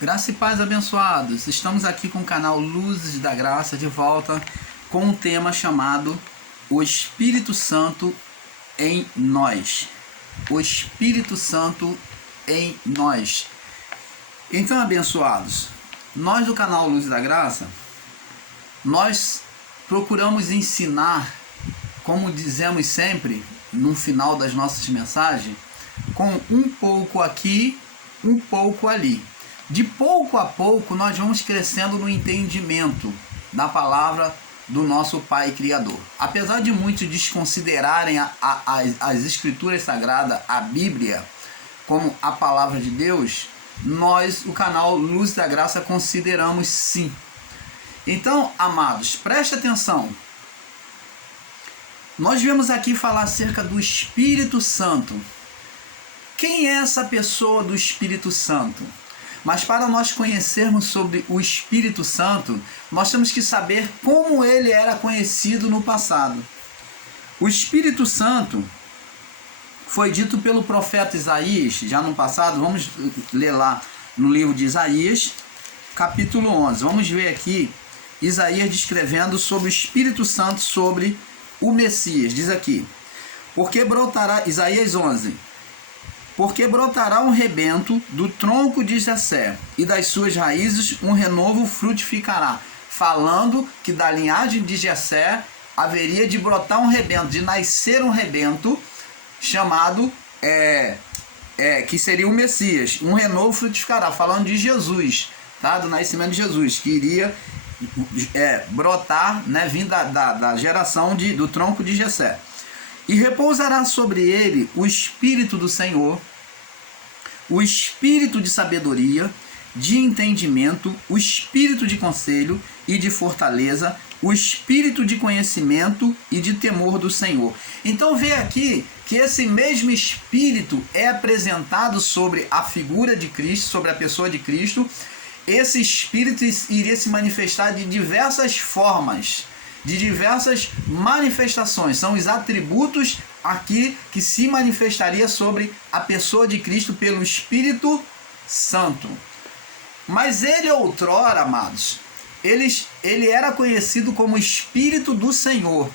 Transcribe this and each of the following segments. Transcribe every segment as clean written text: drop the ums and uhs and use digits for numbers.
Graça e paz, abençoados. Estamos aqui com o canal Luzes da Graça de volta com um tema chamado O Espírito Santo em nós. O Espírito Santo em nós. Então, abençoados, nós do canal Luzes da Graça, nós procuramos ensinar, como dizemos sempre no final das nossas mensagens, com um pouco aqui, um pouco ali. De pouco a pouco nós vamos crescendo no entendimento da palavra do nosso Pai Criador. Apesar de muitos desconsiderarem as Escrituras Sagradas, a Bíblia, como a palavra de Deus, nós, o canal Luz da Graça, consideramos sim. Então, amados, preste atenção. Nós viemos aqui falar acerca do Espírito Santo. Quem é essa pessoa do Espírito Santo? Mas para nós conhecermos sobre o Espírito Santo, nós temos que saber como ele era conhecido no passado. O Espírito Santo foi dito pelo profeta Isaías, já no passado. Vamos ler lá no livro de Isaías, capítulo 11. Vamos ver aqui Isaías descrevendo sobre o Espírito Santo, sobre o Messias. Diz aqui: porque brotará, Isaías 11, porque brotará um rebento do tronco de Jessé, e das suas raízes um renovo frutificará. Falando que da linhagem de Jessé haveria de brotar um rebento, de nascer um rebento, chamado, que seria o Messias. Um renovo frutificará, falando de Jesus, tá? Do nascimento de Jesus, que iria brotar, né, vindo da geração do tronco de Jessé. E repousará sobre ele o Espírito do Senhor, o Espírito de sabedoria, de entendimento, o Espírito de conselho e de fortaleza, o Espírito de conhecimento e de temor do Senhor. Então vê aqui que esse mesmo Espírito é apresentado sobre a figura de Cristo, sobre a pessoa de Cristo. Esse Espírito iria se manifestar de diversas formas, de diversas manifestações. São os atributos aqui que se manifestaria sobre a pessoa de Cristo pelo Espírito Santo. Mas ele outrora, amados, ele era conhecido como Espírito do Senhor.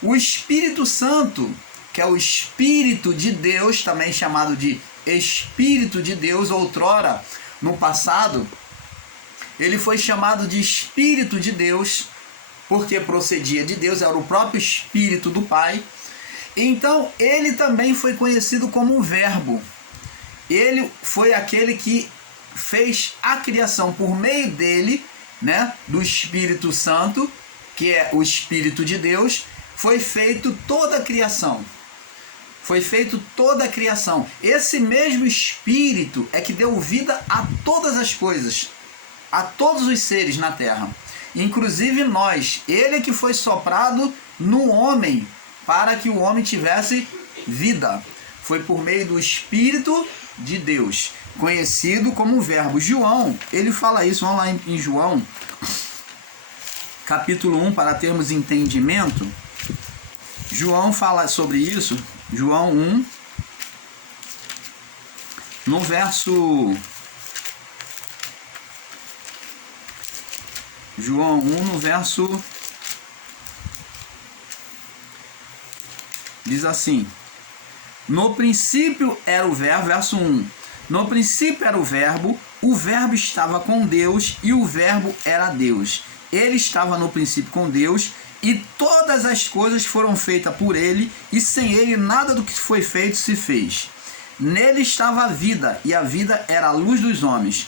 O Espírito Santo, que é o Espírito de Deus, também chamado de Espírito de Deus, outrora, no passado, ele foi chamado de Espírito de Deus, porque procedia de Deus, era o próprio Espírito do Pai. Então ele também foi conhecido como o Verbo. Ele foi aquele que fez a criação por meio dele, né, do Espírito Santo, que é o Espírito de Deus. Foi feito toda a criação. Foi feito toda a criação. Esse mesmo Espírito é que deu vida a todas as coisas, a todos os seres na terra, inclusive nós. Ele é que foi soprado no homem para que o homem tivesse vida. Foi por meio do Espírito de Deus, conhecido como Verbo. João, ele fala isso. Vamos lá em João, capítulo 1, para termos entendimento. João fala sobre isso. João 1, no verso... João 1, no verso... diz assim: no princípio era o Verbo, verso 1. No princípio era o Verbo estava com Deus, e o Verbo era Deus. Ele estava no princípio com Deus, e todas as coisas foram feitas por ele, e sem ele nada do que foi feito se fez. Nele estava a vida, e a vida era a luz dos homens.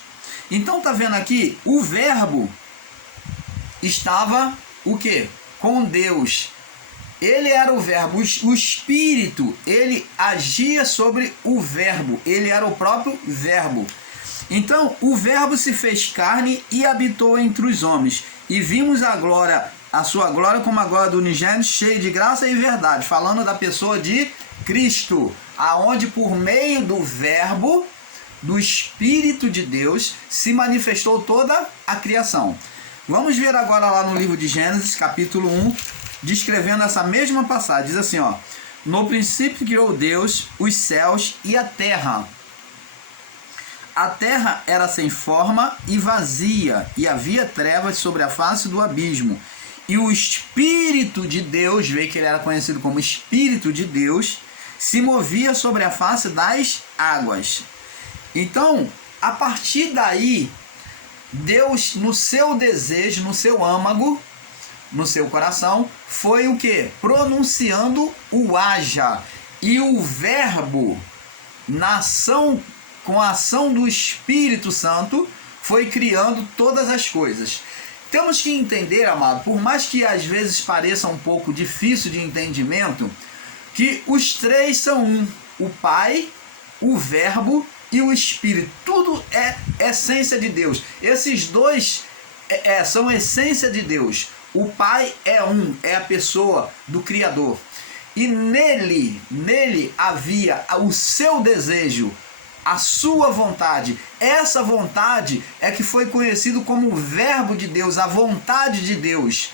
Então tá vendo aqui? O Verbo estava o quê? Com Deus. Ele era o Verbo. O Espírito, ele agia sobre o Verbo. Ele era o próprio Verbo. Então, o Verbo se fez carne e habitou entre os homens. E vimos a sua glória como a glória do unigênito, cheio de graça e verdade. Falando da pessoa de Cristo, aonde por meio do Verbo, do Espírito de Deus, se manifestou toda a criação. Vamos ver agora lá no livro de Gênesis, capítulo 1, descrevendo essa mesma passagem. Diz assim, ó: no princípio criou Deus os céus e a terra. a terra era sem forma e vazia, e havia trevas sobre a face do abismo. E o Espírito de Deus, veio que ele era conhecido como Espírito de Deus, se movia sobre a face das águas. Então, a partir daí, Deus, no seu desejo, no seu âmago, no seu coração, foi o quê? Pronunciando o haja. E o verbo, na ação, com a ação do Espírito Santo, foi criando todas as coisas. Temos que entender, amado, por mais que às vezes pareça um pouco difícil de entendimento, que os três são um: o Pai, o Verbo e o Espírito. Tudo é essência de Deus. Esses dois são essência de Deus. O Pai é um, é a pessoa do Criador. E nele havia o seu desejo, a sua vontade. Essa vontade é que foi conhecido como o Verbo de Deus, a vontade de Deus.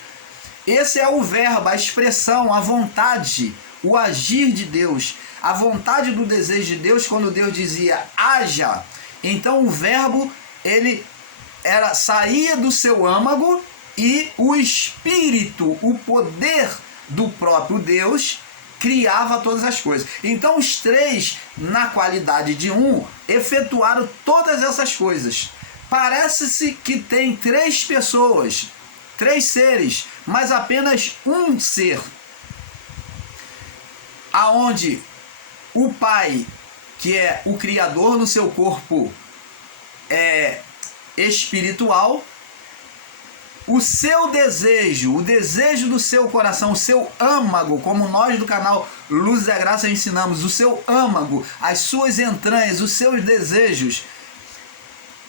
Esse é o verbo, a expressão, a vontade, o agir de Deus. A vontade do desejo de Deus, quando Deus dizia haja, então o verbo, ele saía do seu âmago, e o Espírito, o poder do próprio Deus, criava todas as coisas. Então os três, na qualidade de um, efetuaram todas essas coisas. Parece-se que tem três pessoas, três seres, mas apenas um ser. Aonde o Pai, que é o Criador no seu corpo espiritual, o seu desejo, o desejo do seu coração, o seu âmago, como nós do canal Luz da Graça ensinamos, o seu âmago, as suas entranhas, os seus desejos,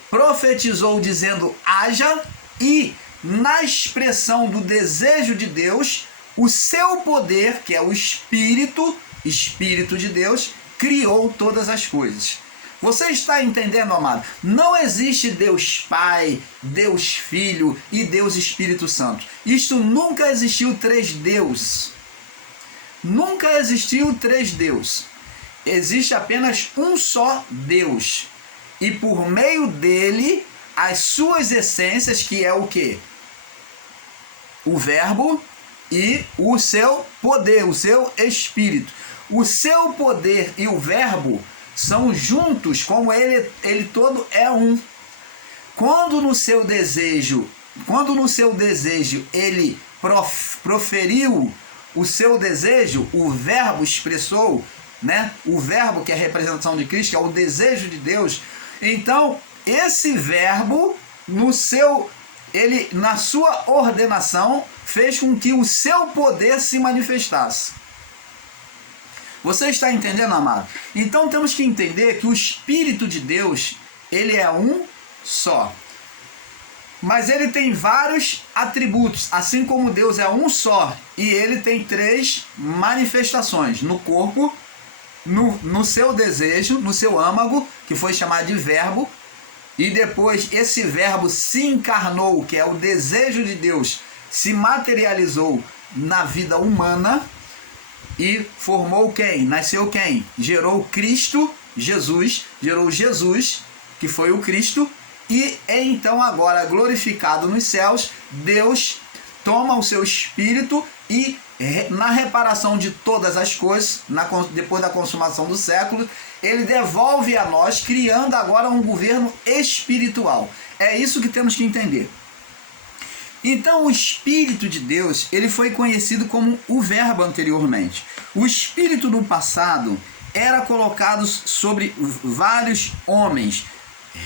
profetizou dizendo haja, e na expressão do desejo de Deus, o seu poder, que é o Espírito de Deus, criou todas as coisas. Você está entendendo, amado? Não existe Deus Pai, Deus Filho e Deus Espírito Santo. Isto nunca existiu três deuses. Nunca existiu três deuses. Existe apenas um só Deus. E por meio dele, as suas essências, que é o quê? O Verbo e o seu poder, o seu Espírito. O seu poder e o Verbo são juntos, como ele todo é um. Quando no seu desejo ele proferiu o seu desejo, o Verbo expressou, né? O Verbo, que é a representação de Cristo, que é o desejo de Deus. Então, esse Verbo, na sua ordenação, fez com que o seu poder se manifestasse. Você está entendendo, amado? Então temos que entender que o Espírito de Deus, ele é um só. Mas ele tem vários atributos, assim como Deus é um só, e ele tem três manifestações no corpo, no seu desejo, no seu âmago, que foi chamado de verbo, e depois esse verbo se encarnou, que é o desejo de Deus, se materializou na vida humana, e formou quem? Nasceu quem? Gerou Cristo, Jesus, gerou Jesus, que foi o Cristo, e então agora glorificado nos céus, Deus toma o seu Espírito e na reparação de todas as coisas, depois da consumação do século, ele devolve a nós, criando agora um governo espiritual. É isso que temos que entender. Então o Espírito de Deus, ele foi conhecido como o Verbo anteriormente. O Espírito no passado era colocado sobre vários homens,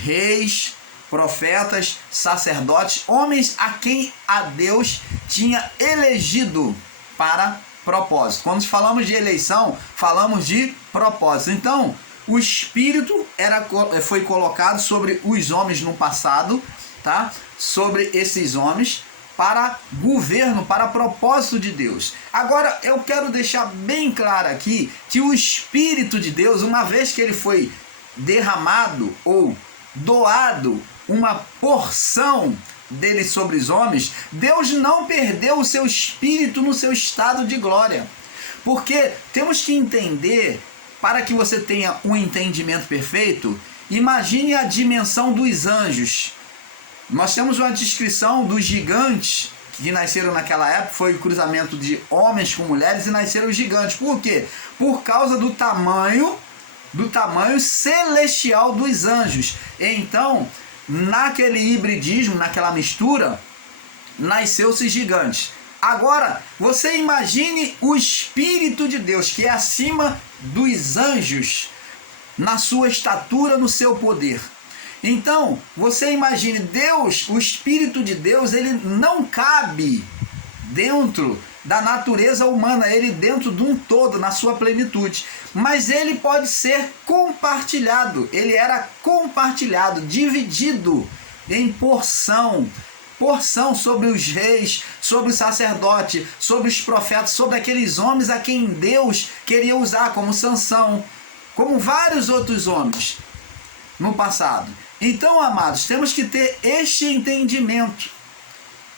reis, profetas, sacerdotes, homens a quem a Deus tinha elegido para propósito. Quando falamos de eleição, falamos de propósito. Então, o Espírito foi colocado sobre os homens no passado, tá? Sobre esses homens, para governo, para propósito de Deus. Agora, eu quero deixar bem claro aqui que o Espírito de Deus, uma vez que ele foi derramado ou doado, uma porção dele sobre os homens, Deus não perdeu o seu Espírito no seu estado de glória. Porque temos que entender, para que você tenha um entendimento perfeito, Imagine a dimensão dos anjos. Nós temos uma descrição dos gigantes que nasceram naquela época, foi o cruzamento de homens com mulheres e nasceram os gigantes. Por quê? Por causa do tamanho celestial dos anjos. Então, naquele hibridismo, naquela mistura, nasceu-se gigantes. Agora, você imagine o Espírito de Deus, que é acima dos anjos, na sua estatura, no seu poder. Então, você imagine Deus, o Espírito de Deus, ele não cabe dentro da natureza humana, ele dentro de um todo, na sua plenitude. Mas ele pode ser compartilhado, ele era compartilhado, dividido em porção sobre os reis, sobre o sacerdote, sobre os profetas, sobre aqueles homens a quem Deus queria usar, como Sansão, como vários outros homens no passado. Então, amados, temos que ter este entendimento.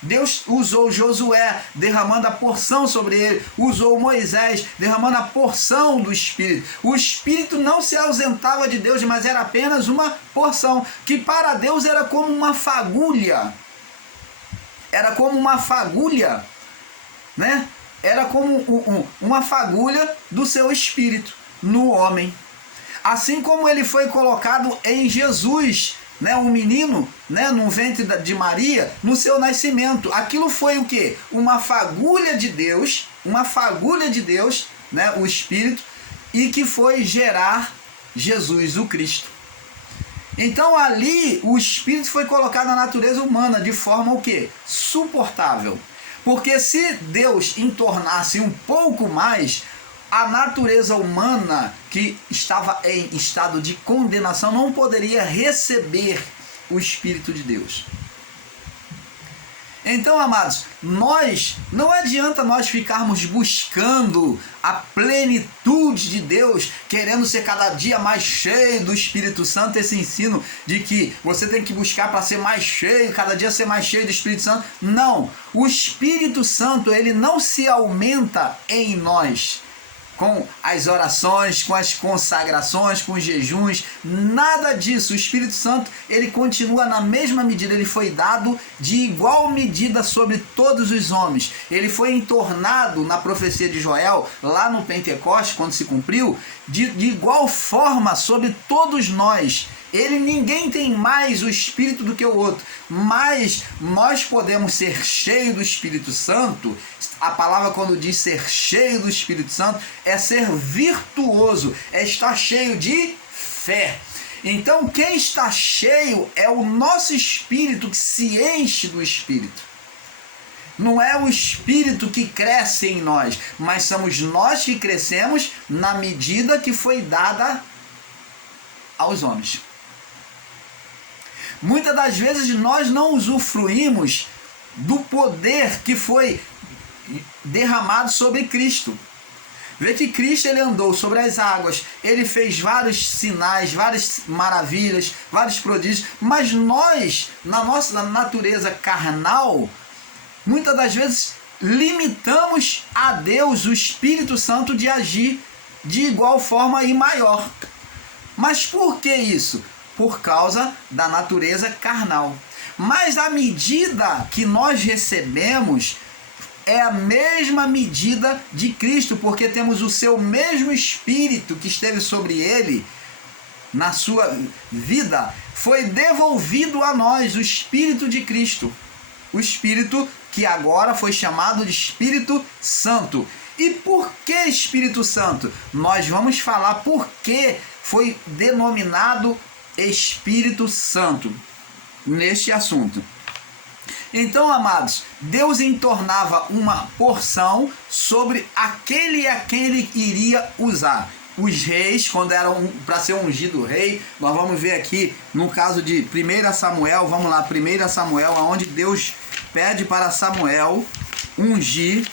Deus usou Josué, derramando a porção sobre ele, usou Moisés, derramando a porção do Espírito. O Espírito não se ausentava de Deus, mas era apenas uma porção, que para Deus era como uma fagulha. Era como uma fagulha, né? Era como uma fagulha do seu Espírito no homem. Assim como ele foi colocado em Jesus, né, um menino, né, no ventre de Maria, no seu nascimento. Aquilo foi o quê? Uma fagulha de Deus, né, o Espírito, e que foi gerar Jesus, o Cristo. Então ali o Espírito foi colocado na natureza humana de forma o quê? Suportável. Porque se Deus entornasse um pouco mais, a natureza humana que estava em estado de condenação não poderia receber o Espírito de Deus. Então, amados, não adianta nós ficarmos buscando a plenitude de Deus, querendo ser cada dia mais cheio do Espírito Santo, esse ensino de que você tem que buscar para ser mais cheio, cada dia ser mais cheio do Espírito Santo. Não, o Espírito Santo, ele não se aumenta em nós com as orações, com as consagrações, com os jejuns, nada disso. O Espírito Santo, ele continua na mesma medida, ele foi dado de igual medida sobre todos os homens. Ele foi entornado na profecia de Joel, lá no Pentecostes, quando se cumpriu, de igual forma sobre todos nós. Ninguém tem mais o Espírito do que o outro, mas nós podemos ser cheios do Espírito Santo. A palavra, quando diz ser cheio do Espírito Santo, é ser virtuoso, é estar cheio de fé. Então, quem está cheio é o nosso espírito que se enche do Espírito. Não é o Espírito que cresce em nós, mas somos nós que crescemos na medida que foi dada aos homens. Muitas das vezes nós não usufruímos do poder que foi derramado sobre Cristo. Vê que Cristo, ele andou sobre as águas, ele fez vários sinais, várias maravilhas, vários prodígios, mas nós, na nossa natureza carnal, muitas das vezes limitamos a Deus, o Espírito Santo, de agir de igual forma e maior. Mas por que isso? Por causa da natureza carnal. Mas a medida que nós recebemos é a mesma medida de Cristo, porque temos o seu mesmo Espírito que esteve sobre ele na sua vida, foi devolvido a nós, o Espírito de Cristo. O Espírito que agora foi chamado de Espírito Santo. E por que Espírito Santo? Nós vamos falar por que foi denominado Espírito Santo neste assunto. Então, amados, Deus entornava uma porção sobre aquele a quem ele iria usar. Os reis, quando eram para ser ungido rei, nós vamos ver aqui no caso de 1 Samuel, vamos lá, 1 Samuel, onde Deus pede para Samuel ungir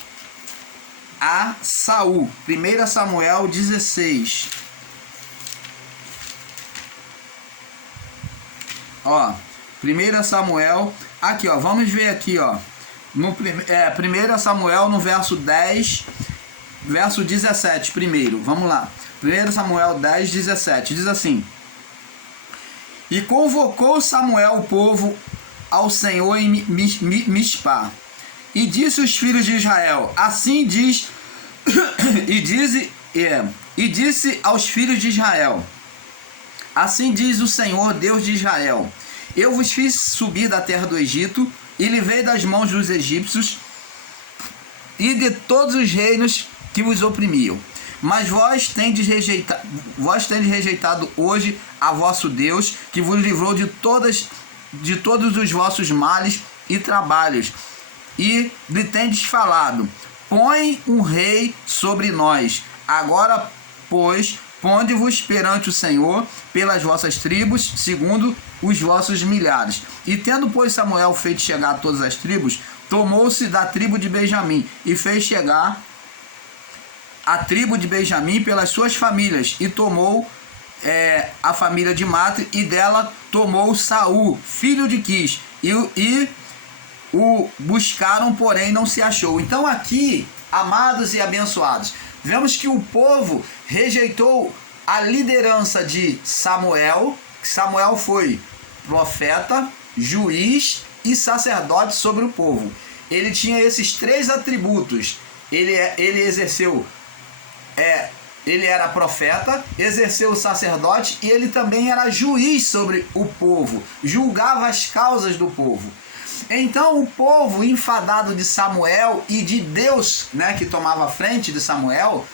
a Saul. 1 Samuel 16. Ó, 1 Samuel, aqui ó, vamos ver aqui ó, no 1 Samuel no verso 10, verso 17 primeiro, vamos lá, 1 Samuel 10, 17, diz assim: E convocou Samuel o povo ao Senhor em Mispá. E disse os filhos de Israel, assim diz, e disse aos filhos de Israel, assim diz o Senhor, Deus de Israel, eu vos fiz subir da terra do Egito, e livrei das mãos dos egípcios, e de todos os reinos que vos oprimiam. Mas vós tendes rejeitado hoje a vosso Deus, que vos livrou de todos os vossos males e trabalhos, e lhe tendes falado, põe um rei sobre nós. Agora, pois, ponde-vos perante o Senhor pelas vossas tribos, segundo os vossos milhares. E tendo, pois, Samuel feito chegar a todas as tribos, tomou-se da tribo de Benjamim, e fez chegar a tribo de Benjamim pelas suas famílias, e tomou a família de Matre, e dela tomou Saul, filho de Quis, e o buscaram, porém não se achou. Então aqui, amados e abençoados, vemos que o povo rejeitou a liderança de Samuel. Samuel foi profeta, juiz e sacerdote sobre o povo. Ele tinha esses três atributos. Ele exerceu, ele era profeta, exerceu o sacerdote, e ele também era juiz sobre o povo, julgava as causas do povo. Então o povo, enfadado de Samuel e de Deus, né, que tomava a frente de Samuel,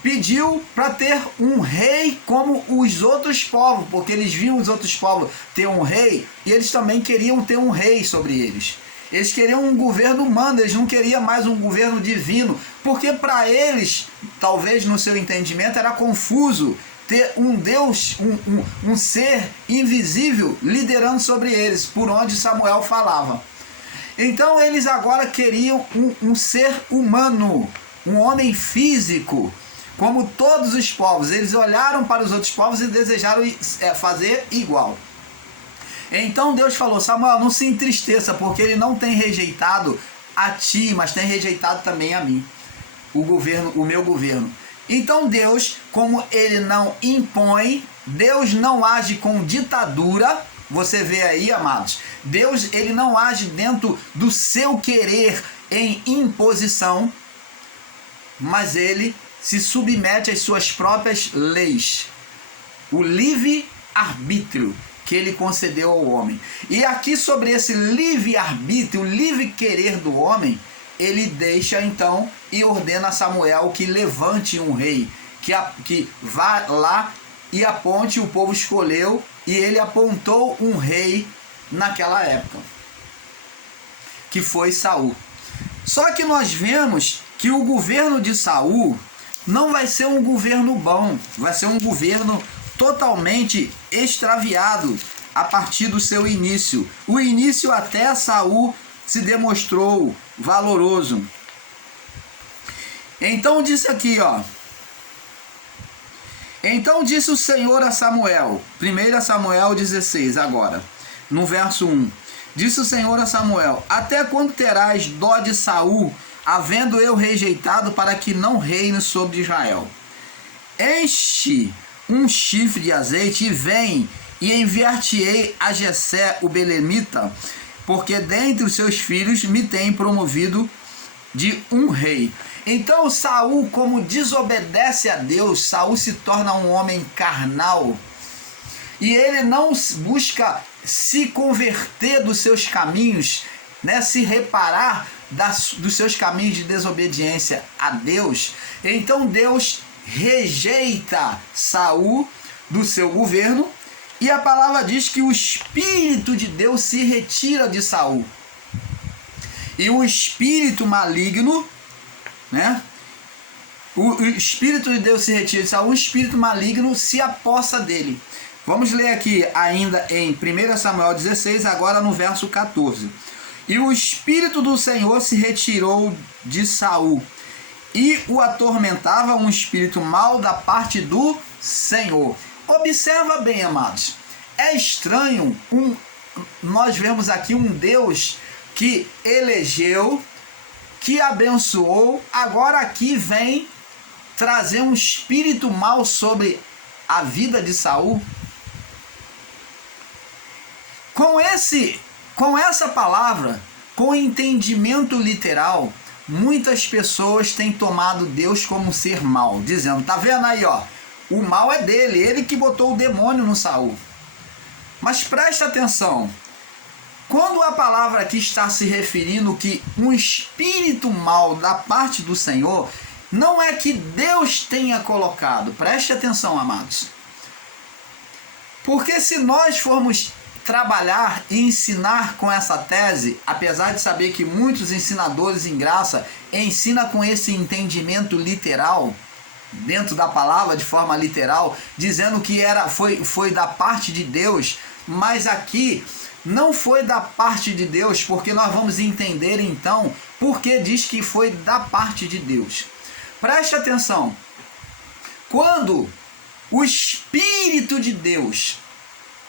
pediu para ter um rei como os outros povos, porque eles viam os outros povos ter um rei, e eles também queriam ter um rei sobre eles. Eles queriam um governo humano, eles não queriam mais um governo divino, porque para eles, talvez no seu entendimento, era confuso ter um Deus, um ser invisível liderando sobre eles, por onde Samuel falava. Então eles agora queriam um ser humano, um homem físico, como todos os povos. Eles olharam para os outros povos e desejaram fazer igual. Então Deus falou, Samuel, não se entristeça, porque ele não tem rejeitado a ti, mas tem rejeitado também a mim, o meu governo. Então Deus, como ele não impõe, Deus não age com ditadura. Você vê aí, amados, Deus, ele não age dentro do seu querer em imposição, mas ele se submete às suas próprias leis, o livre-arbítrio que ele concedeu ao homem. E aqui, sobre esse livre-arbítrio, o livre querer do homem, ele deixa então e ordena a Samuel que levante um rei, que vá lá e aponte. O povo escolheu e ele apontou um rei naquela época, que foi Saul. Só que nós vemos que o governo de Saul não vai ser um governo bom, vai ser um governo totalmente extraviado a partir do seu início. O início até Saul se demonstrou valoroso. Então disse aqui, então disse o Senhor a Samuel, 1 Samuel 16 agora, no verso 1, disse o Senhor a Samuel, até quando terás dó de Saul, havendo eu rejeitado, para que não reine sobre Israel? Enche um chifre de azeite e vem, e enviar-te-ei a Jessé o belemita, porque dentre os seus filhos me tem promovido de um rei. Então Saul, como desobedece a Deus, Saul se torna um homem carnal, e ele não busca se converter dos seus caminhos, né, se reparar dos seus caminhos de desobediência a Deus. Então Deus rejeita Saul do seu governo, e a palavra diz que o Espírito de Deus se retira de Saul, e o espírito maligno, né? O Espírito de Deus se retira de Saul, o espírito maligno se apossa dele. Vamos ler aqui ainda em 1 Samuel 16, agora no verso 14. E o Espírito do Senhor se retirou de Saul, e o atormentava um espírito mau da parte do Senhor. Observa bem, amados, é estranho, nós vemos aqui um Deus que elegeu, que abençoou, agora aqui vem trazer um espírito mau sobre a vida de Saul. Com essa palavra, com entendimento literal, muitas pessoas têm tomado Deus como um ser mau, dizendo, tá vendo aí, ó, o mal é dele, ele que botou o demônio no Saul. Mas preste atenção, quando a palavra aqui está se referindo que um espírito mau da parte do Senhor, não é que Deus tenha colocado, preste atenção, amados. Porque se nós formos trabalhar e ensinar com essa tese, apesar de saber que muitos ensinadores em graça ensinam com esse entendimento literal, dentro da palavra de forma literal, dizendo que foi da parte de Deus, mas aqui não foi da parte de Deus, porque nós vamos entender então porque diz que foi da parte de Deus. Preste atenção, quando o Espírito de Deus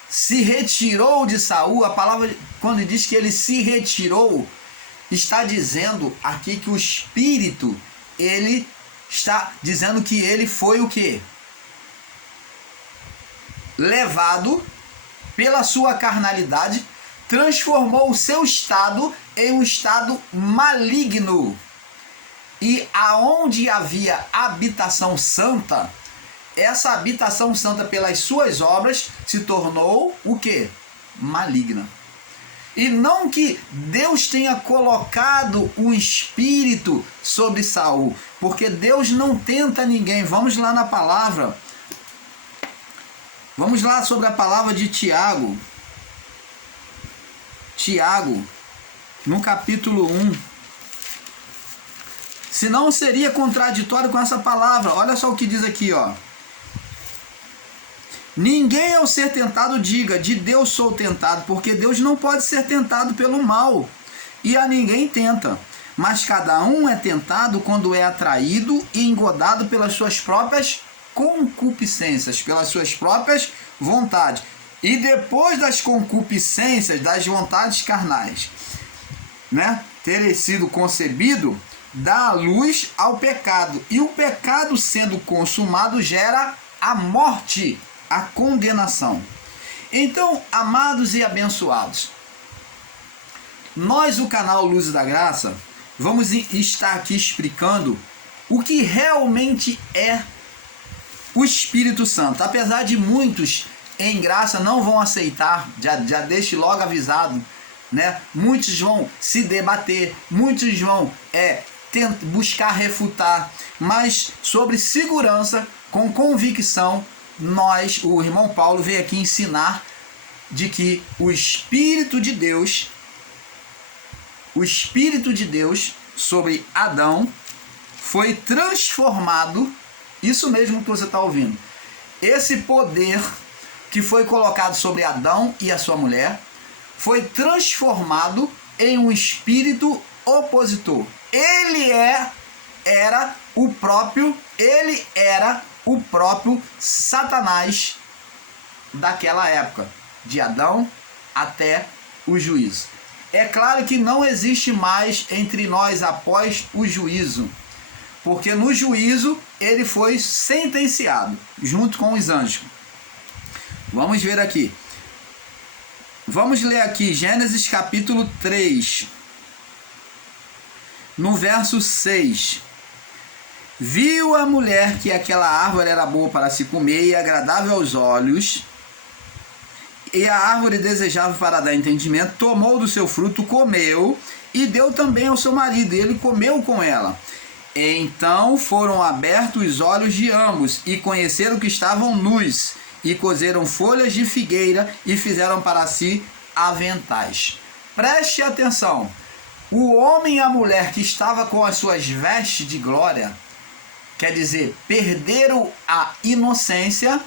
se retirou de Saul, a palavra, quando diz que ele se retirou, está dizendo aqui que o Espírito, ele está dizendo que ele foi o quê? Levado pela sua carnalidade, transformou o seu estado em um estado maligno. E aonde havia habitação santa, essa habitação santa pelas suas obras se tornou o quê? Maligna. E não que Deus tenha colocado um espírito sobre Saul, porque Deus não tenta ninguém. Vamos lá na palavra. Vamos lá sobre a palavra de Tiago. Tiago, no capítulo 1. Senão seria contraditório com essa palavra. Olha só o que diz aqui, ó. Ninguém ao ser tentado diga, de Deus sou tentado, porque Deus não pode ser tentado pelo mal, e a ninguém tenta. Mas cada um é tentado quando é atraído e engodado pelas suas próprias concupiscências, pelas suas próprias vontades. E depois das concupiscências, das vontades carnais, né, terem sido concebido, dá a luz ao pecado. E o pecado sendo consumado gera a morte, a condenação. Então, amados e abençoados, nós, o canal Luz da Graça, vamos estar aqui explicando o que realmente é o Espírito Santo. Apesar de muitos em graça não vão aceitar, já deixe logo avisado, né? Muitos vão se debater, muitos vão buscar refutar, mas sobre segurança, com convicção, o irmão Paulo veio aqui ensinar de que o Espírito de Deus sobre Adão foi transformado, isso mesmo que você está ouvindo, esse poder que foi colocado sobre Adão e a sua mulher, foi transformado em um espírito opositor. Ele era o próprio Satanás daquela época, de Adão até o juízo. É claro que não existe mais entre nós após o juízo, porque no juízo ele foi sentenciado junto com os anjos. Vamos ver aqui. Vamos ler aqui Gênesis capítulo 3, no verso 6. Viu a mulher que aquela árvore era boa para se comer e agradável aos olhos, e a árvore desejável para dar entendimento, tomou do seu fruto, comeu, e deu também ao seu marido, e ele comeu com ela. Então foram abertos os olhos de ambos, e conheceram que estavam nus, e cozeram folhas de figueira, e fizeram para si aventais. Preste atenção, o homem e a mulher que estava com as suas vestes de glória, quer dizer, perderam a inocência,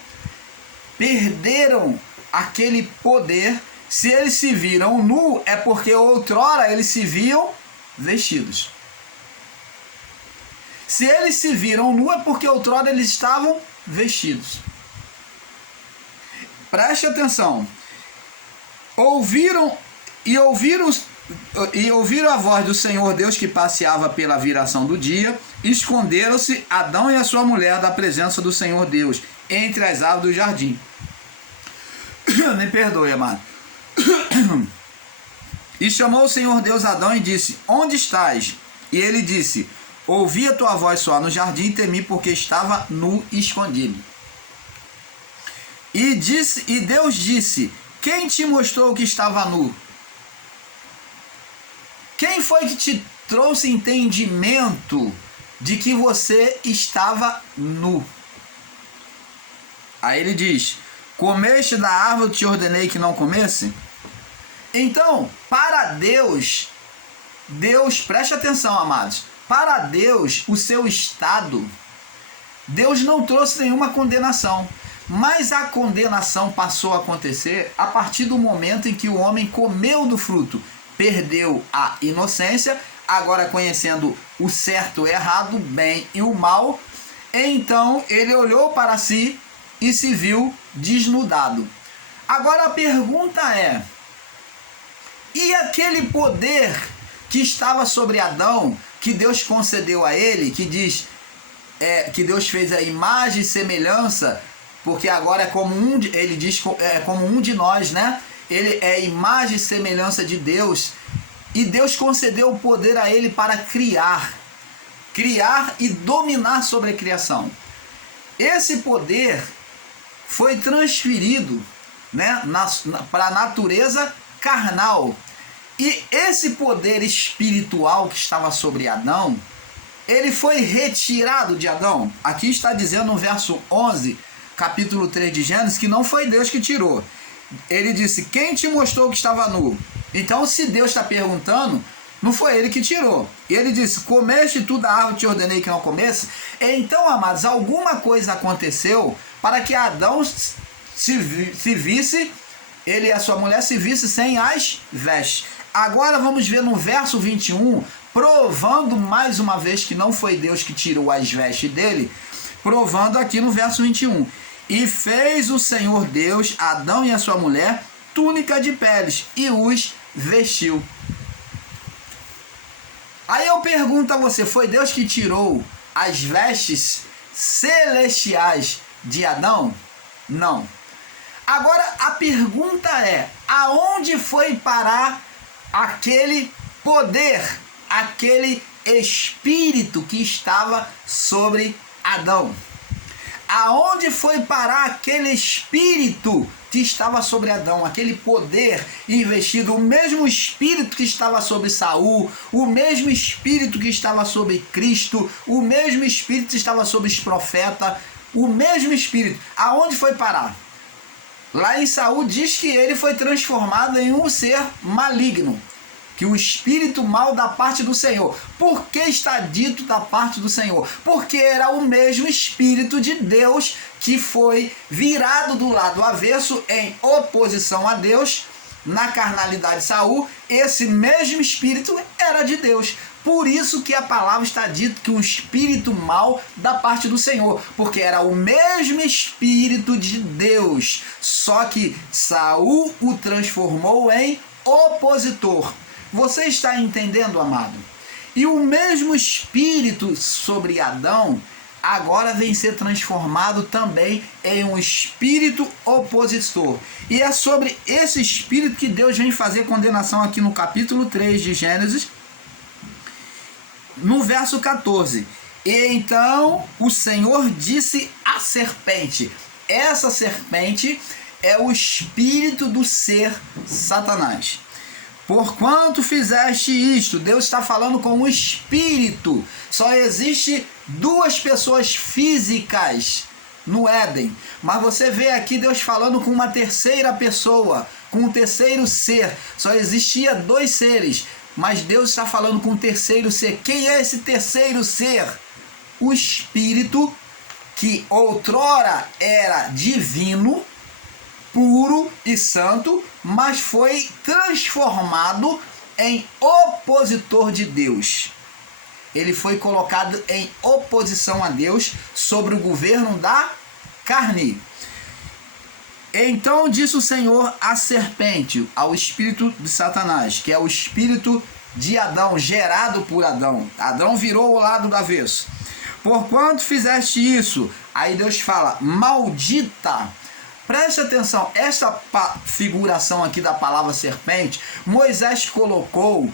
perderam aquele poder. Se eles se viram nu, é porque outrora eles se viam vestidos. Se eles se viram nu, é porque outrora eles estavam vestidos. Preste atenção. Ouviram a voz do Senhor Deus que passeava pela viração do dia. Esconderam-se Adão e a sua mulher da presença do Senhor Deus entre as árvores do jardim. Me perdoe, amado. E chamou o Senhor Deus Adão e disse: onde estás? E ele disse: ouvi a tua voz só no jardim e temi, porque estava nu e escondido. E Deus disse: quem te mostrou que estava nu? Quem foi que te trouxe entendimento de que você estava nu? Aí ele diz: comeste da árvore que te ordenei que não comesse? Então, para Deus, preste atenção, amados, para Deus, o seu estado, Deus não trouxe nenhuma condenação, mas a condenação passou a acontecer a partir do momento em que o homem comeu do fruto, perdeu a inocência, agora conhecendo o certo e o errado, o bem e o mal, então ele olhou para si e se viu desnudado. Agora a pergunta é: e aquele poder que estava sobre Adão, que Deus concedeu a ele, que diz que Deus fez a imagem e semelhança, porque agora é como ele diz, é como um de nós, né? Ele é a imagem e semelhança de Deus, e Deus concedeu o poder a ele para criar e dominar sobre a criação. Esse poder foi transferido, né, para a natureza carnal. E esse poder espiritual que estava sobre Adão, ele foi retirado de Adão. Aqui está dizendo no verso 11, capítulo 3 de Gênesis, que não foi Deus que tirou. Ele disse: quem te mostrou que estava nu? Então, se Deus está perguntando, não foi ele que tirou. E ele disse: comeste tu da árvore que te ordenei que não comesse? Então, amados, alguma coisa aconteceu para que Adão se visse, ele e a sua mulher se vissem sem as vestes. Agora vamos ver no verso 21, provando mais uma vez que não foi Deus que tirou as vestes dele, provando aqui no verso 21. E fez o Senhor Deus, Adão e a sua mulher, túnica de peles, e os vestiu. Aí eu pergunto a você, foi Deus que tirou as vestes celestiais de Adão? Não. Agora a pergunta é: aonde foi parar aquele poder, aquele espírito que estava sobre Adão? Aonde foi parar aquele espírito que estava sobre Adão, aquele poder investido, o mesmo espírito que estava sobre Saul, o mesmo espírito que estava sobre Cristo, o mesmo espírito que estava sobre os profetas, o mesmo espírito, aonde foi parar? Lá em Saul diz que ele foi transformado em um ser maligno, que o espírito mal da parte do Senhor. Por que está dito da parte do Senhor? Porque era o mesmo espírito de Deus que foi virado do lado avesso em oposição a Deus, na carnalidade de Saul. Esse mesmo espírito era de Deus. Por isso que a palavra está dito que um espírito mal da parte do Senhor, porque era o mesmo espírito de Deus, só que Saul o transformou em opositor. Você está entendendo, amado? E o mesmo espírito sobre Adão agora vem ser transformado também em um espírito opositor. E é sobre esse espírito que Deus vem fazer condenação aqui no capítulo 3 de Gênesis, no verso 14. E então o Senhor disse à serpente. Essa serpente é o espírito do ser Satanás. Porquanto fizeste isto, Deus está falando com o espírito. Só existe duas pessoas físicas no Éden, mas você vê aqui Deus falando com uma terceira pessoa, com um terceiro ser. Só existia dois seres, mas Deus está falando com um terceiro ser. Quem é esse terceiro ser? O espírito que outrora era divino, puro e santo, mas foi transformado em opositor de Deus. Ele foi colocado em oposição a Deus sobre o governo da carne. Então disse o Senhor à serpente, ao espírito de Satanás, que é o espírito de Adão, gerado por Adão. Adão virou o lado do avesso. Porquanto fizeste isso? Aí Deus fala: maldita, Preste atenção, essa figuração aqui da palavra serpente, Moisés colocou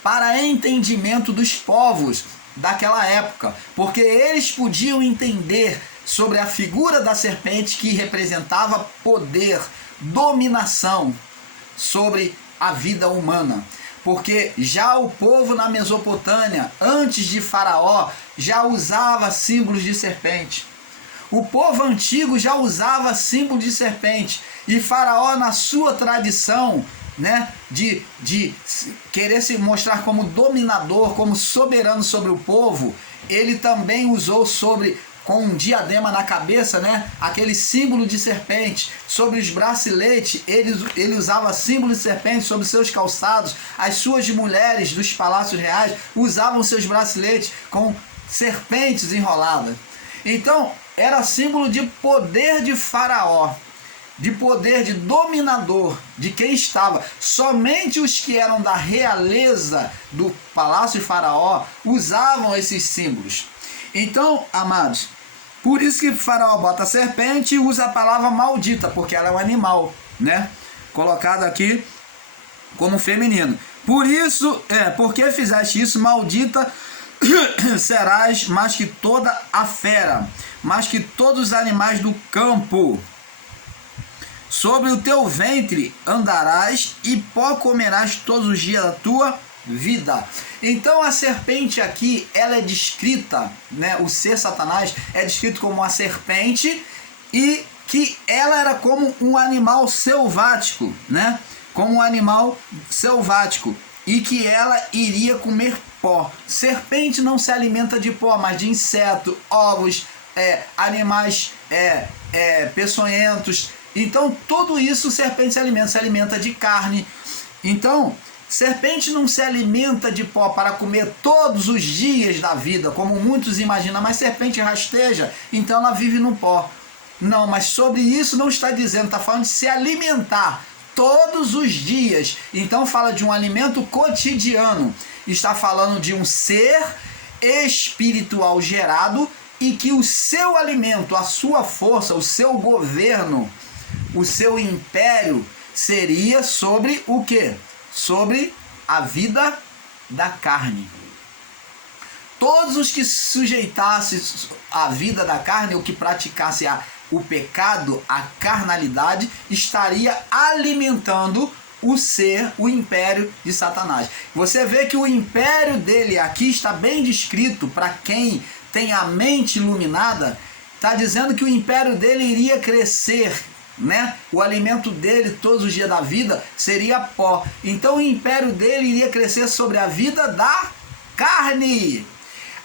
para entendimento dos povos daquela época, porque eles podiam entender sobre a figura da serpente que representava poder, dominação sobre a vida humana. Porque já o povo na Mesopotâmia, antes de Faraó, já usava símbolos de serpente. O povo antigo já usava símbolos de serpente. E Faraó, na sua tradição, né, de querer se mostrar como dominador, como soberano sobre o povo, ele também usou com um diadema na cabeça, né, aquele símbolo de serpente. Sobre os braceletes, ele usava símbolo de serpente sobre seus calçados. As suas mulheres dos palácios reais usavam seus braceletes com serpentes enroladas. Então, era símbolo de poder de Faraó, de poder de dominador, de quem estava. Somente os que eram da realeza do palácio de Faraó usavam esses símbolos. Então, amados, por isso que Faraó bota a serpente e usa a palavra maldita, porque ela é um animal, né? Colocado aqui como feminino. Por isso, porque fizeste isso, maldita serás mais que toda a fera, mais que todos os animais do campo. Sobre o teu ventre andarás e pó comerás todos os dias da tua vida. Então a serpente aqui, ela é descrita, né, o ser Satanás é descrito como uma serpente, e que ela era como um animal selvático, né? Como um animal selvático, e que ela iria comer pó. Serpente não se alimenta de pó, mas de inseto, ovos, animais peçonhentos. Então tudo isso serpente se alimenta de carne. Então serpente não se alimenta de pó para comer todos os dias da vida, como muitos imaginam, mas serpente rasteja, então ela vive no pó. Não, mas sobre isso não está dizendo, está falando de se alimentar todos os dias. Então fala de um alimento cotidiano, está falando de um ser espiritual gerado, e que o seu alimento, a sua força, o seu governo, o seu império seria sobre o quê? Sobre a vida da carne. Todos os que sujeitassem a vida da carne, ou que praticassem o pecado, a carnalidade, estaria alimentando o império de Satanás. Você vê que o império dele aqui está bem descrito para quem tem a mente iluminada. Está dizendo que o império dele iria crescer, né? O alimento dele todos os dias da vida seria pó. Então o império dele iria crescer sobre a vida da carne.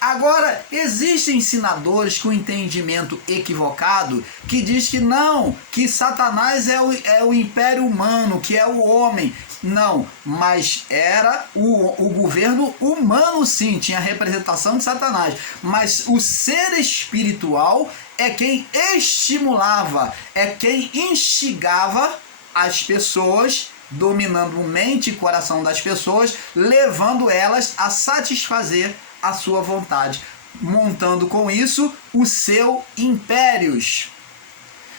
Agora, existem ensinadores com entendimento equivocado que diz que não, que Satanás é o império humano, que é o homem. Não, mas era o governo humano, sim, tinha a representação de Satanás. Mas o ser espiritual é quem estimulava, é quem instigava as pessoas, dominando mente e coração das pessoas, levando elas a satisfazer a sua vontade, montando com isso o seu impérios.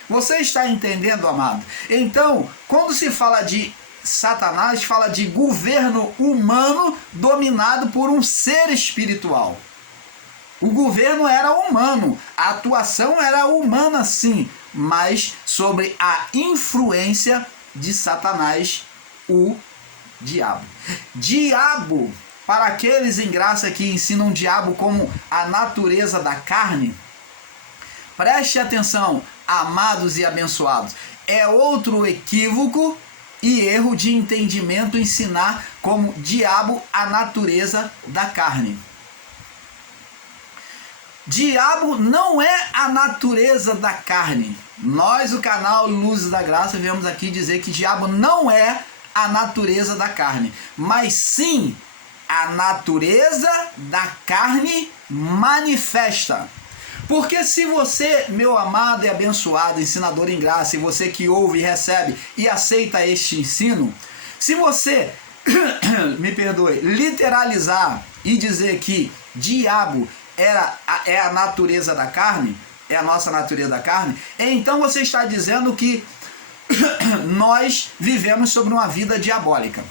Você está entendendo, amado? Então, quando se fala de Satanás, fala de governo humano dominado por um ser espiritual. O governo era humano, a atuação era humana, sim, mas sobre a influência de Satanás, o diabo. Diabo, para aqueles em graça que ensinam o diabo como a natureza da carne, preste atenção, amados e abençoados, é outro equívoco e erro de entendimento ensinar como diabo a natureza da carne. Diabo não é a natureza da carne. Nós, o canal Luzes da Graça, viemos aqui dizer que diabo não é a natureza da carne, mas sim a natureza da carne manifesta. Porque se você, meu amado e abençoado ensinador em graça, e você que ouve e recebe e aceita este ensino, se você, me perdoe, literalizar e dizer que diabo é a natureza da carne, é a nossa natureza da carne, então você está dizendo que nós vivemos sobre uma vida diabólica.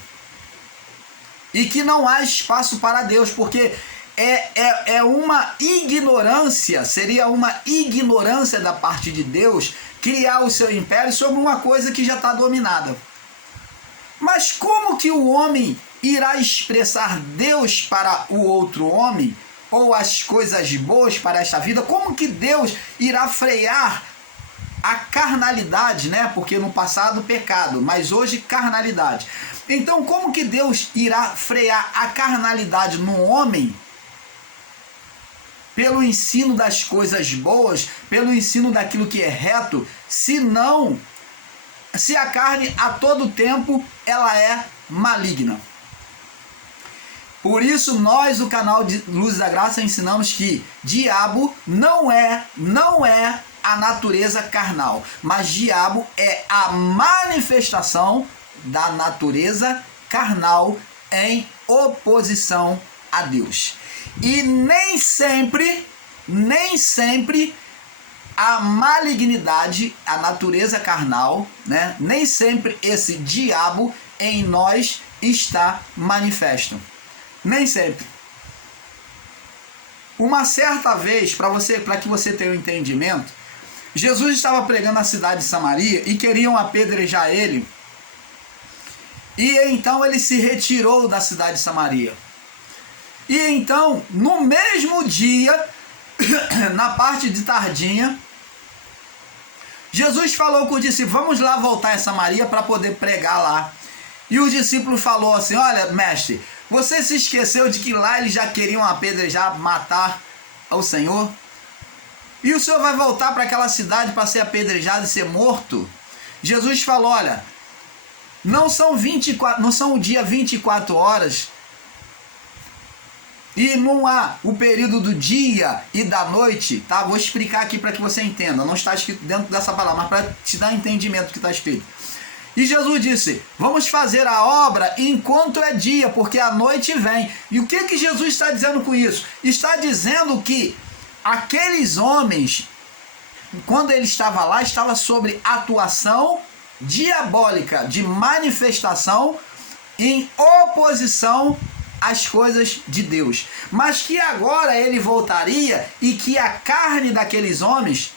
E que não há espaço para Deus, porque é uma ignorância, seria uma ignorância da parte de Deus criar o seu império sobre uma coisa que já está dominada. Mas como que o homem irá expressar Deus para o outro homem, ou as coisas boas para esta vida? Como que Deus irá frear a carnalidade, né? Porque no passado pecado, mas hoje carnalidade. Então como que Deus irá frear a carnalidade no homem pelo ensino das coisas boas, pelo ensino daquilo que é reto, se a carne a todo tempo ela é maligna? Por isso nós, o canal de Luz da Graça, ensinamos que diabo não é a natureza carnal, mas diabo é a manifestação da natureza carnal em oposição a Deus. E nem sempre a malignidade, a natureza carnal, né? Nem sempre esse diabo em nós está manifesto. Nem sempre. Uma certa vez, para que você tenha um entendimento, Jesus estava pregando na cidade de Samaria e queriam apedrejar ele. E então ele se retirou da cidade de Samaria. E então, no mesmo dia, na parte de tardinha, Jesus falou com os discípulos: vamos lá voltar a Samaria para poder pregar lá. E os discípulos falaram assim: olha, mestre, você se esqueceu de que lá eles já queriam apedrejar, matar o Senhor? E o Senhor vai voltar para aquela cidade para ser apedrejado e ser morto? Jesus falou: olha, não são o dia 24 horas, e não há o período do dia e da noite, tá? Vou explicar aqui para que você entenda. Não está escrito dentro dessa palavra, mas para te dar entendimento do que está escrito. E Jesus disse: vamos fazer a obra enquanto é dia, porque a noite vem. E o que Jesus está dizendo com isso? Está dizendo que aqueles homens, quando ele estava lá, estava sobre atuação diabólica, de manifestação em oposição às coisas de Deus. Mas que agora ele voltaria e que a carne daqueles homens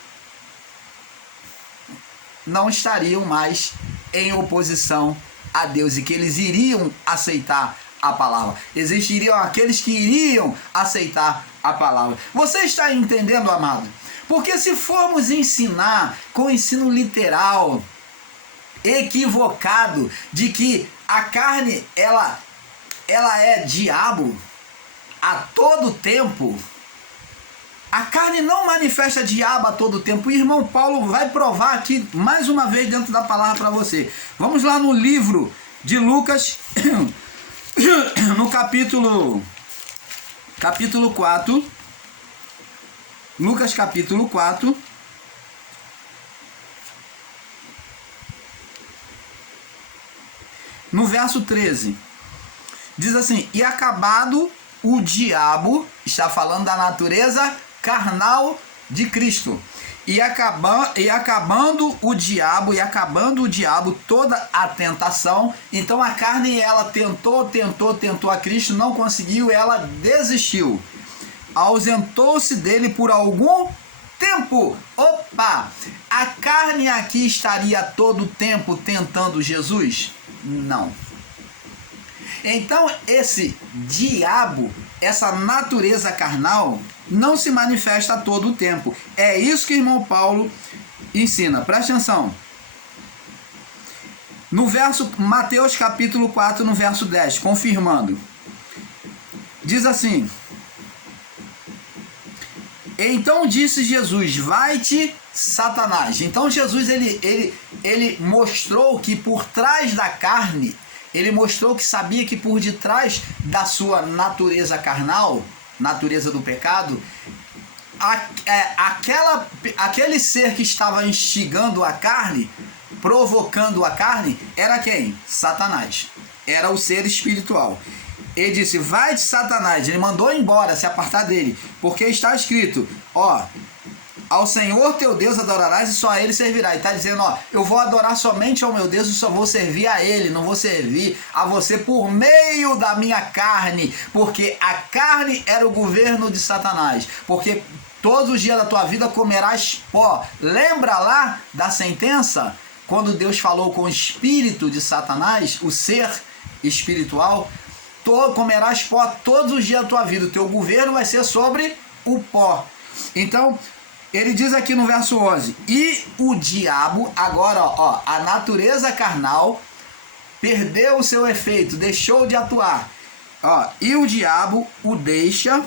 não estariam mais em oposição a Deus e que eles iriam aceitar a palavra. Existiriam aqueles que iriam aceitar a palavra. Você está entendendo, amado? Porque se formos ensinar com ensino literal, equivocado, de que a carne ela é diabo a todo tempo, a carne não manifesta diabo a todo tempo. O irmão Paulo vai provar aqui mais uma vez dentro da palavra para você. Vamos lá no livro de Lucas, no capítulo 4. Lucas capítulo 4. No verso 13. Diz assim: e acabado o diabo, está falando da natureza carnal de Cristo, e acabando o diabo toda a tentação. Então a carne, ela tentou a Cristo, não conseguiu, ela desistiu, ausentou-se dele por algum tempo. Opa! A carne aqui estaria todo tempo tentando Jesus? Não. Então esse diabo, essa natureza carnal, não se manifesta a todo o tempo. É isso que o irmão Paulo ensina. Presta atenção. No verso, Mateus capítulo 4, no verso 10, confirmando. Diz assim: então disse Jesus: vai-te, Satanás. Então Jesus, ele mostrou que por trás da carne, ele mostrou que sabia que por detrás da sua natureza carnal, natureza do pecado, aquele ser que estava instigando a carne, provocando a carne, era quem? Satanás. Era o ser espiritual. Ele disse: vai-te, Satanás. Ele mandou embora, se apartar dele, porque está escrito: ó, ao Senhor teu Deus adorarás e só a Ele servirá. E está dizendo, ó, eu vou adorar somente ao meu Deus e só vou servir a Ele, não vou servir a você por meio da minha carne, porque a carne era o governo de Satanás, porque todos os dias da tua vida comerás pó. Lembra lá da sentença? Quando Deus falou com o espírito de Satanás, o ser espiritual, comerás pó todos os dias da tua vida, o teu governo vai ser sobre o pó. Então, ele diz aqui no verso 11, e o diabo, agora ó, a natureza carnal perdeu o seu efeito, deixou de atuar. Ó, e o diabo o deixa,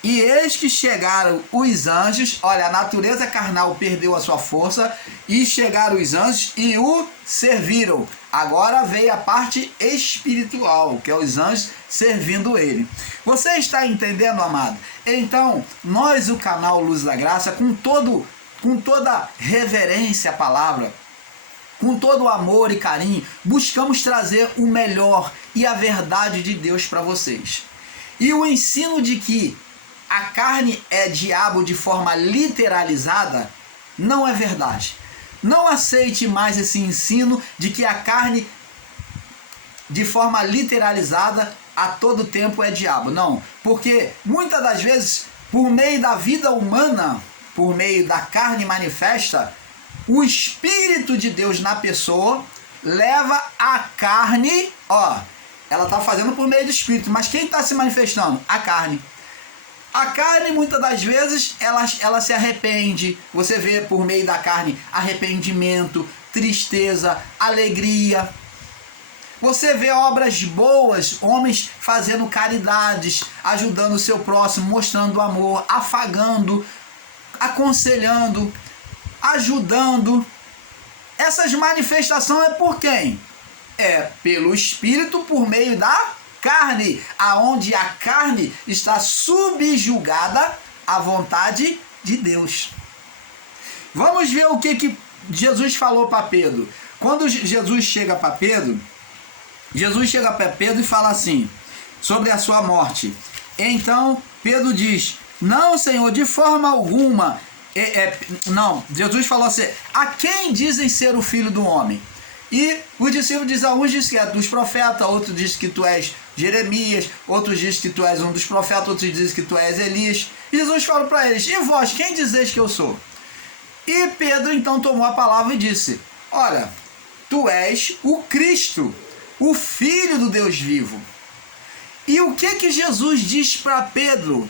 e eis que chegaram os anjos, olha, a natureza carnal perdeu a sua força, e chegaram os anjos e o serviram. Agora veio a parte espiritual, que é os anjos servindo ele. Você está entendendo, amado? Então, nós, o canal Luz da Graça, com toda reverência à palavra, com todo amor e carinho, buscamos trazer o melhor e a verdade de Deus para vocês. E o ensino de que a carne é diabo de forma literalizada não é verdade. Não aceite mais esse ensino de que a carne de forma literalizada a todo tempo é diabo. Não, porque muitas das vezes, por meio da vida humana, por meio da carne manifesta, o Espírito de Deus na pessoa leva a carne, ó, ela está fazendo por meio do Espírito, mas quem está se manifestando? A carne. A carne, muitas das vezes, ela se arrepende. Você vê por meio da carne arrependimento, tristeza, alegria. Você vê obras boas, homens fazendo caridades, ajudando o seu próximo, mostrando amor, afagando, aconselhando, ajudando. Essas manifestações é por quem? É pelo Espírito, por meio da carne, aonde a carne está subjugada à vontade de Deus. Vamos ver o que Jesus falou para Pedro. Quando Jesus chega para Pedro, e fala assim, sobre a sua morte. Então Pedro diz, não, Senhor, de forma alguma. Não, Jesus falou assim, a quem dizem ser o filho do homem? E os discípulos dizem, uns dizem que é dos profetas, outros dizem que tu és Jeremias, outros dizem que tu és um dos profetas, outros dizem que tu és Elias. E Jesus falou para eles, e vós, quem dizeis que eu sou? E Pedro então tomou a palavra e disse, olha, tu és o Cristo, o Filho do Deus vivo. E o que Jesus diz para Pedro?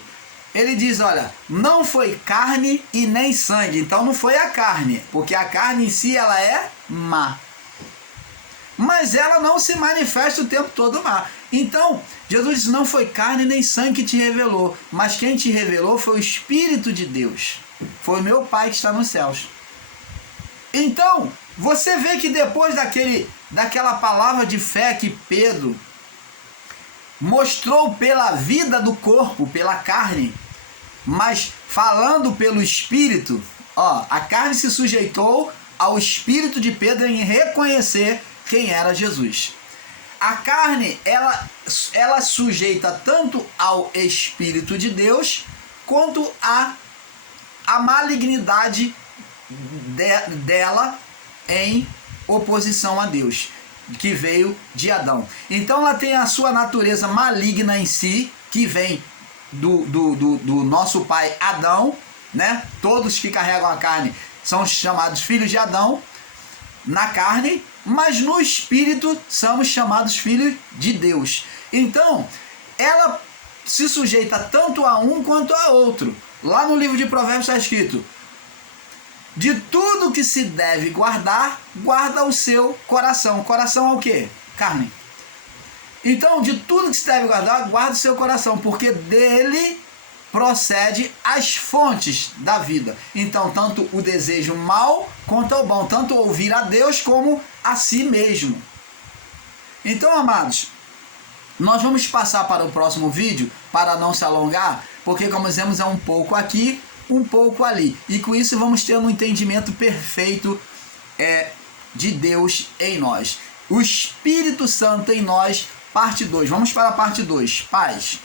Ele diz, olha, não foi carne e nem sangue. Então não foi a carne, porque a carne em si ela é má. Mas ela não se manifesta o tempo todo má. Então, Jesus disse, não foi carne nem sangue que te revelou, mas quem te revelou foi o Espírito de Deus. Foi o meu Pai que está nos céus. Então, você vê que depois daquela palavra de fé que Pedro mostrou pela vida do corpo, pela carne, mas falando pelo Espírito, ó, a carne se sujeitou ao Espírito de Pedro em reconhecer quem era Jesus. A carne, ela sujeita tanto ao Espírito de Deus, quanto a malignidade dela em oposição a Deus, que veio de Adão. Então ela tem a sua natureza maligna em si, que vem do nosso pai Adão, né? Todos que carregam a carne são chamados filhos de Adão na carne, mas no Espírito somos chamados filhos de Deus. Então, ela se sujeita tanto a um quanto a outro. Lá no livro de Provérbios está escrito, de tudo que se deve guardar, guarda o seu coração. Coração é o quê? Carne. Então, de tudo que se deve guardar, guarda o seu coração, porque dele procede as fontes da vida. Então, tanto o desejo mal quanto o bom, tanto ouvir a Deus como a si mesmo. Então, amados, nós vamos passar para o próximo vídeo, para não se alongar, porque, como dizemos, é um pouco aqui, um pouco ali. E com isso vamos ter um entendimento perfeito de Deus em nós. O Espírito Santo em nós, parte 2. Vamos para a parte 2. Paz.